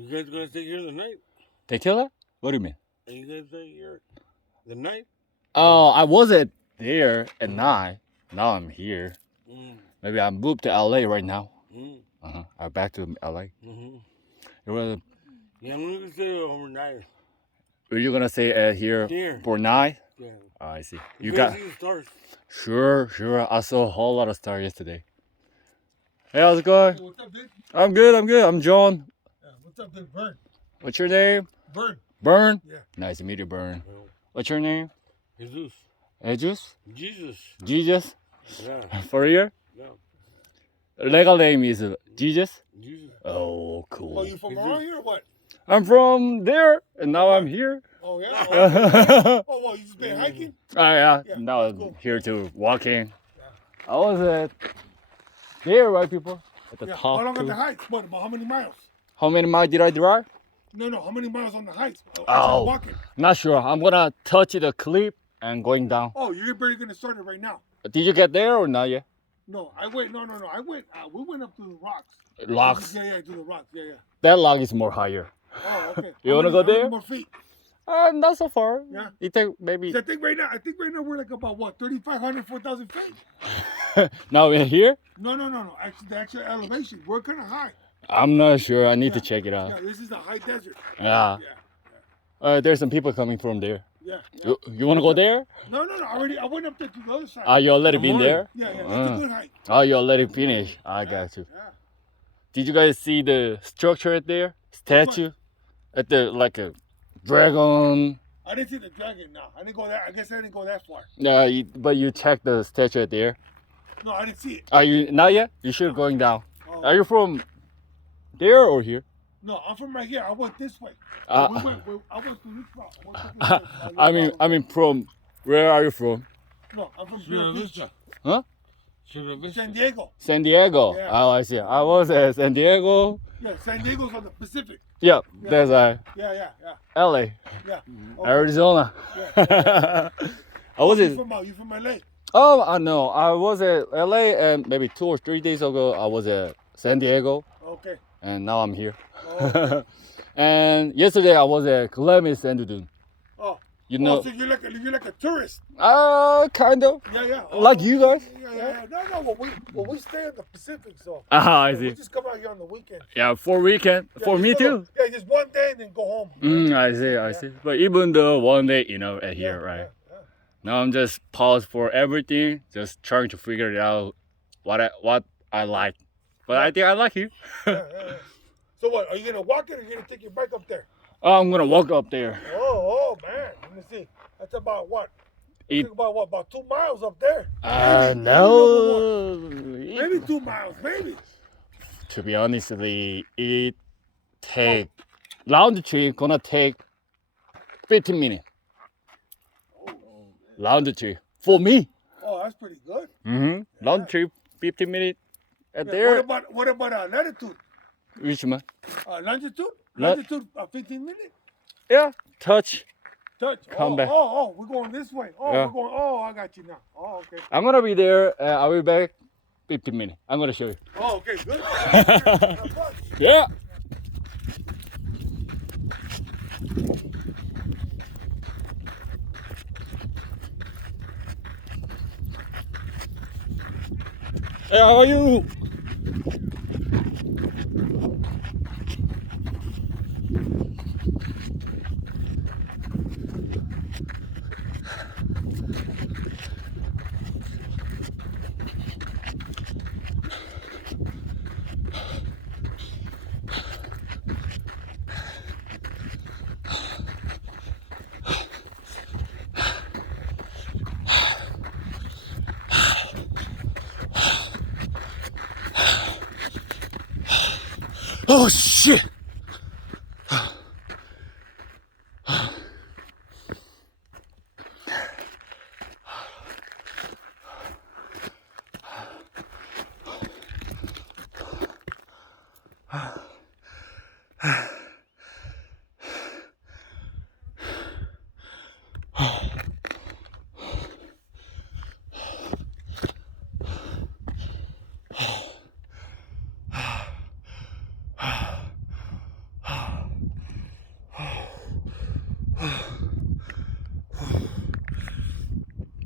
You guys gonna stay here the night? Tequila? What do you mean? Are you gonna stay here the night? Oh, I wasn't there at night. Now I'm here. Mm. Maybe I moved to LA right now. Mm. I'm back to LA. Mm-hmm. You Yeah, I'm gonna stay overnight. were you gonna stay here Here. for night? Yeah. Oh, I see. You You got see the stars. sure. I saw a whole lot of stars yesterday. Hey, how's it going? Hey, what's up, dude? I'm good. I'm John. What's up, dude? Vern. What's your name? Vern. Burn? Yeah. Nice to meet you, Burn. Oh. What's your name? Jesus. Jesus? Jesus. Jesus? Yeah. For real? Yeah. Legal name is Jesus? Jesus. Oh, cool. Oh, you from around here or what? I'm from there, and now I'm here. Oh, yeah? Oh, oh well, you just been hiking? Yeah. Yeah, Now that's I'm cool. here to walking. I was there, right, people? At the Yeah. top. How long too. on the hikes? What, about how many miles? How many miles did I drive? No, how many miles on the hikes? Oh. Walking. Not sure. I'm gonna touch the cliff and going down. Oh, you're barely going to start it right now. Did you get there or not yet? No, I went. No. I went. We went up to the rocks. Rocks. Yeah, to the rocks. Yeah. That log is more higher. Oh, okay. You wanna go How many there? more feet? Not so far. Yeah. It take maybe. I think right now we're like about what, 3,500, 4,000 feet? Now we're here. No. Actually, the actual elevation, we're kind of high. I'm not sure. I need to Yeah. check it out. Yeah, this is a high desert. Yeah. There's some people coming from there. Yeah. You wanna go there? No. I went up there to the other side. You already been there? Yeah. It's a good hike. Oh, you already finished. I got you. Yeah. Did you guys see the structure right there? Statue? At the like a dragon. I didn't see the dragon. No, I didn't go that. I guess I didn't go that far. Yeah, but you checked the statue right there. No, I didn't see it. Are you not yet? You should going down. Oh. Are you from there or here? No, I'm from right here. I went this way. Uh, I went through this route. I mean, from where are you from? No, I'm from Chula Beach. Vista. Huh? Chula Vista. San Diego. San Diego. Yeah. Oh, I see. I was at San Diego. Yeah, San Diego's on the Pacific. Yeah, there's Yeah. LA, Yeah. Okay. Arizona. Yeah. I was You at. from LA? Oh, I know. I was at LA, and maybe 2 or 3 days ago, I was at San Diego, Okay. and now I'm here. Oh, And yesterday I was at Clemens and Dune. oh. You know, So you're like a tourist. kind of Yeah. like you guys. Yeah. No. Well, we stay in the Pacific, so I we see. just come out here on the weekend. Yeah, for weekend, Yeah, for just me go- too. Yeah, just one day and then go home. I see. But even though one day, at here, right? Yeah. Now I'm just pause for everything, just trying to figure it out what I like. But I think I like you. Yeah. So what? Are you gonna walk it or are you gonna take your bike up there? I'm gonna walk up there. Oh man. Let me see. That's about what? It- Think about what? About 2 miles up there. No. Maybe 2 miles. Maybe. To be honestly, it take round trip gonna take 15 minutes. Round trip for me. Oh, that's pretty good. Round trip 15 minutes at Yeah, there. What about latitude? Which one? Longitude? La- Longitude 15 minutes? Yeah, touch. Touch. Come back. Oh, we're going this way. Oh, Yeah. we're going. Oh, I got you now. Oh, okay. I'm gonna be there. I'll be back 15 minutes. I'm gonna show you. Oh, okay, good. Have fun. Yeah. Hey, how are you? Oh shit!